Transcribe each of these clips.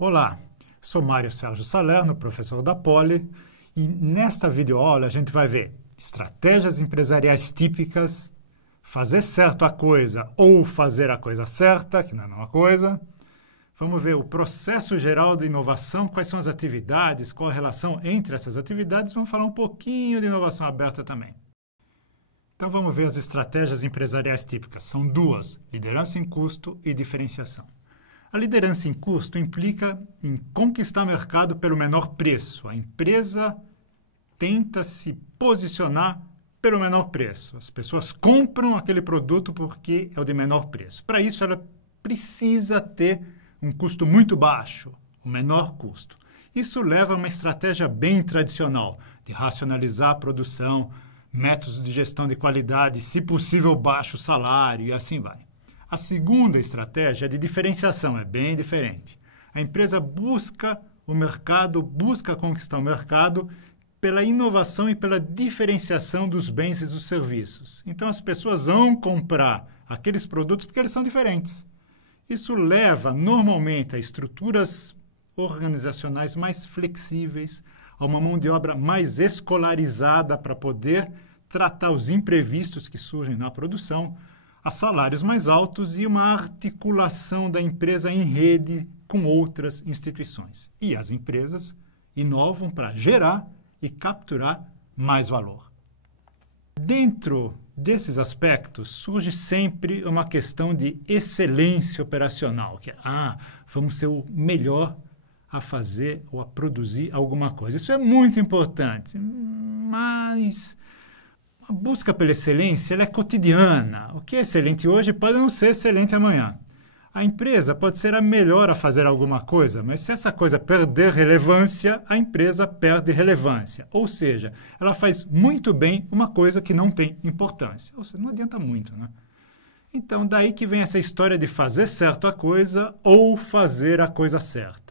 Olá, sou Mário Sérgio Salerno, professor da Poli, e nesta videoaula a gente vai ver estratégias empresariais típicas, fazer certo a coisa ou fazer a coisa certa, que não é a mesma coisa. Vamos ver o processo geral de inovação, quais são as atividades, qual a relação entre essas atividades. Vamos falar um pouquinho de inovação aberta também. Então vamos ver as estratégias empresariais típicas. São duas, liderança em custo e diferenciação. A liderança em custo implica em conquistar mercado pelo menor preço. A empresa tenta se posicionar pelo menor preço. As pessoas compram aquele produto porque é o de menor preço. Para isso, ela precisa ter um custo muito baixo, o menor custo. Isso leva a uma estratégia bem tradicional de racionalizar a produção, métodos de gestão de qualidade, se possível, baixo salário e assim vai. A segunda estratégia é de diferenciação, é bem diferente. A empresa busca o mercado, busca conquistar o mercado pela inovação e pela diferenciação dos bens e dos serviços. Então, as pessoas vão comprar aqueles produtos porque eles são diferentes. Isso leva, normalmente, a estruturas organizacionais mais flexíveis, a uma mão de obra mais escolarizada para poder tratar os imprevistos que surgem na produção, a salários mais altos e uma articulação da empresa em rede com outras instituições. E as empresas inovam para gerar e capturar mais valor. Dentro desses aspectos, surge sempre uma questão de excelência operacional, que é, vamos ser o melhor a fazer ou a produzir alguma coisa. Isso é muito importante, mas a busca pela excelência ela é cotidiana. O que é excelente hoje pode não ser excelente amanhã. A empresa pode ser a melhor a fazer alguma coisa, mas se essa coisa perder relevância, a empresa perde relevância. Ou seja, ela faz muito bem uma coisa que não tem importância. Ou seja, não adianta muito, né? Então, daí que vem essa história de fazer certo a coisa ou fazer a coisa certa.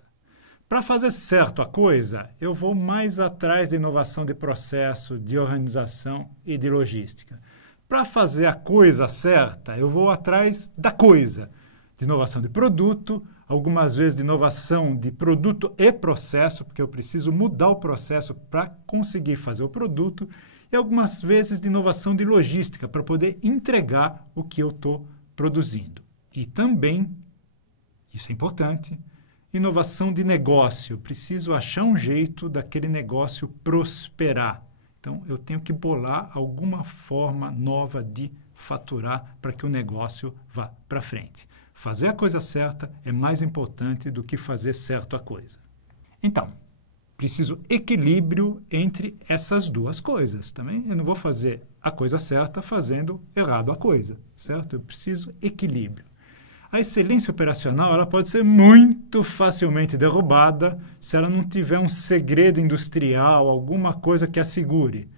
Para fazer certo a coisa, eu vou mais atrás de inovação de processo, de organização e de logística. Para fazer a coisa certa, eu vou atrás da coisa, de inovação de produto, algumas vezes de inovação de produto e processo, porque eu preciso mudar o processo para conseguir fazer o produto, e algumas vezes de inovação de logística, para poder entregar o que eu estou produzindo. E também, isso é importante, inovação de negócio. Eu preciso achar um jeito daquele negócio prosperar. Então, eu tenho que bolar alguma forma nova de faturar para que o negócio vá para frente. Fazer a coisa certa é mais importante do que fazer certo a coisa. Então, preciso equilíbrio entre essas duas coisas também. Eu não vou fazer a coisa certa fazendo errado a coisa, certo? Eu preciso equilíbrio. A excelência operacional ela pode ser muito facilmente derrubada se ela não tiver um segredo industrial, alguma coisa que a segure.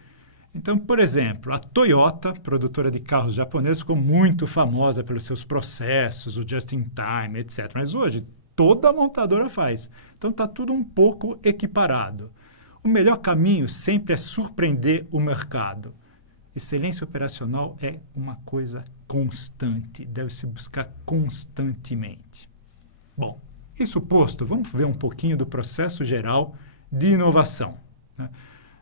Então, por exemplo, a Toyota, produtora de carros japonesa, ficou muito famosa pelos seus processos, o just-in-time, etc. Mas hoje, toda montadora faz. Então, está tudo um pouco equiparado. O melhor caminho sempre é surpreender o mercado. Excelência operacional é uma coisa constante, deve se buscar constantemente. Bom, isso posto, vamos ver um pouquinho do processo geral de inovação, né?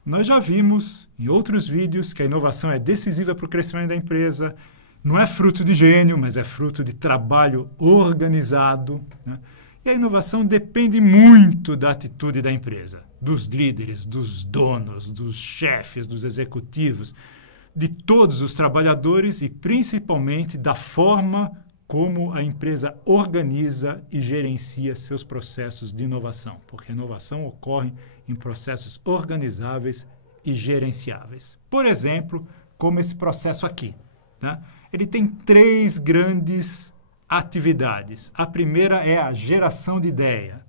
Nós já vimos em outros vídeos que a inovação é decisiva para o crescimento da empresa, não é fruto de gênio, mas é fruto de trabalho organizado, né? E a inovação depende muito da atitude da empresa, dos líderes, dos donos, dos chefes, dos executivos, de todos os trabalhadores e principalmente da forma como a empresa organiza e gerencia seus processos de inovação, porque a inovação ocorre em processos organizáveis e gerenciáveis. Por exemplo, como esse processo aqui, né? Ele tem 3 grandes atividades. A primeira é a geração de ideia.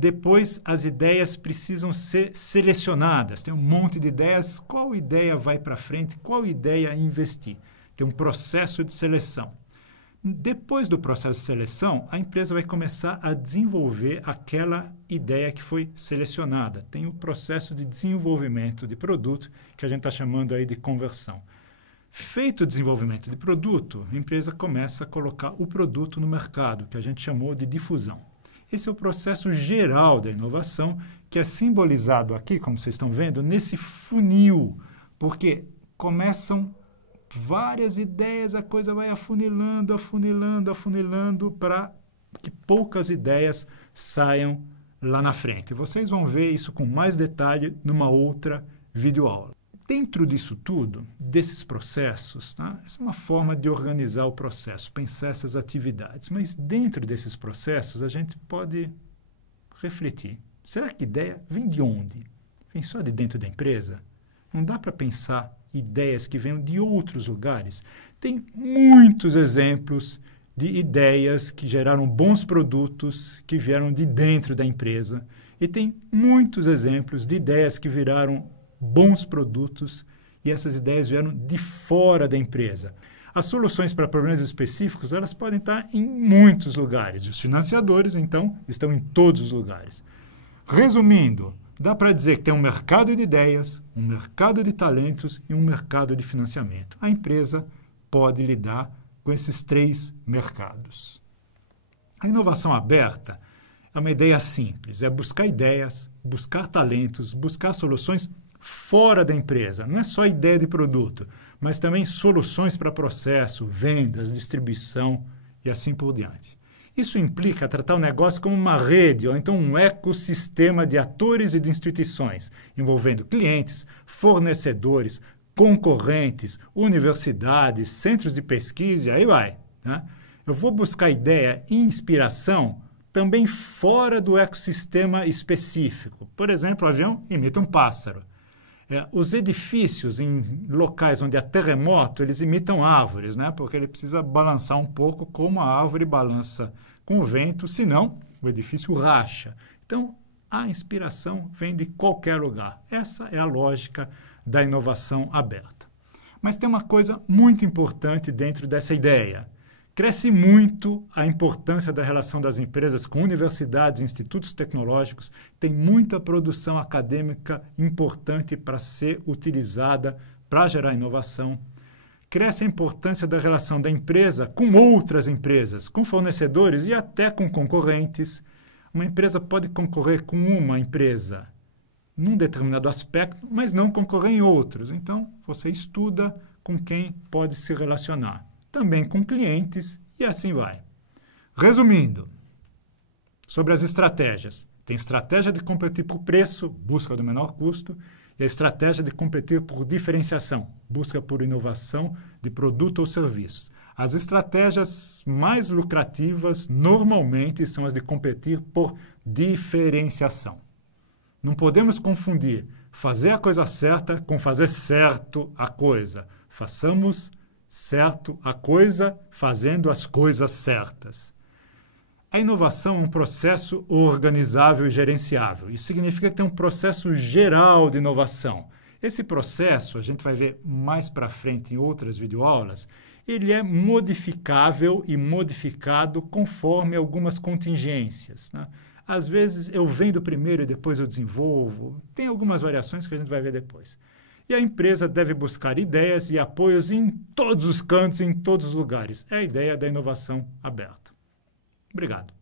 Depois, as ideias precisam ser selecionadas. Tem um monte de ideias. Qual ideia vai para frente? Qual ideia investir? Tem um processo de seleção. Depois do processo de seleção, a empresa vai começar a desenvolver aquela ideia que foi selecionada. Tem o processo de desenvolvimento de produto, que a gente está chamando aí de conversão. Feito o desenvolvimento de produto, a empresa começa a colocar o produto no mercado, que a gente chamou de difusão. Esse é o processo geral da inovação, que é simbolizado aqui, como vocês estão vendo, nesse funil, porque começam várias ideias, a coisa vai afunilando, afunilando, afunilando, para que poucas ideias saiam lá na frente. Vocês vão ver isso com mais detalhe numa outra videoaula. Dentro disso tudo, desses processos, tá? Essa é uma forma de organizar o processo, pensar essas atividades. Mas dentro desses processos, a gente pode refletir. Será que ideia vem de onde? Vem só de dentro da empresa? Não dá para pensar ideias que venham de outros lugares? Tem muitos exemplos de ideias que geraram bons produtos que vieram de dentro da empresa. E tem muitos exemplos de ideias que viraram bons produtos e essas ideias vieram de fora da empresa. As soluções para problemas específicos, elas podem estar em muitos lugares. Os financiadores, então, estão em todos os lugares. Resumindo, dá para dizer que tem um mercado de ideias, um mercado de talentos e um mercado de financiamento. A empresa pode lidar com esses três mercados. A inovação aberta é uma ideia simples, é buscar ideias, buscar talentos, buscar soluções fora da empresa. Não é só ideia de produto, mas também soluções para processo, vendas, distribuição e assim por diante. Isso implica tratar o negócio como uma rede ou então um ecossistema de atores e de instituições, envolvendo clientes, fornecedores, concorrentes, universidades, centros de pesquisa e aí vai. Né? Eu vou buscar ideia e inspiração também fora do ecossistema específico. Por exemplo, o avião imita um pássaro. Os edifícios em locais onde há terremoto, eles imitam árvores, né? Porque ele precisa balançar um pouco como a árvore balança com o vento, senão o edifício racha. Então, a inspiração vem de qualquer lugar. Essa é a lógica da inovação aberta. Mas tem uma coisa muito importante dentro dessa ideia. Cresce muito a importância da relação das empresas com universidades, institutos tecnológicos. Tem muita produção acadêmica importante para ser utilizada para gerar inovação. Cresce a importância da relação da empresa com outras empresas, com fornecedores e até com concorrentes. Uma empresa pode concorrer com uma empresa num determinado aspecto, mas não concorrer em outros. Então, você estuda com quem pode se relacionar. Também com clientes e assim vai. Resumindo, sobre as estratégias. Tem estratégia de competir por preço, busca do menor custo, e a estratégia de competir por diferenciação, busca por inovação de produto ou serviços. As estratégias mais lucrativas normalmente são as de competir por diferenciação. Não podemos confundir fazer a coisa certa com fazer certo a coisa. Façamos certo a coisa fazendo as coisas certas. A inovação é um processo organizável e gerenciável. Isso significa que tem um processo geral de inovação. Esse processo, a gente vai ver mais para frente em outras videoaulas, ele é modificável e modificado conforme algumas contingências, né? Às vezes eu vendo primeiro e depois eu desenvolvo. Tem algumas variações que a gente vai ver depois. E a empresa deve buscar ideias e apoios em todos os cantos, em todos os lugares. É a ideia da inovação aberta. Obrigado.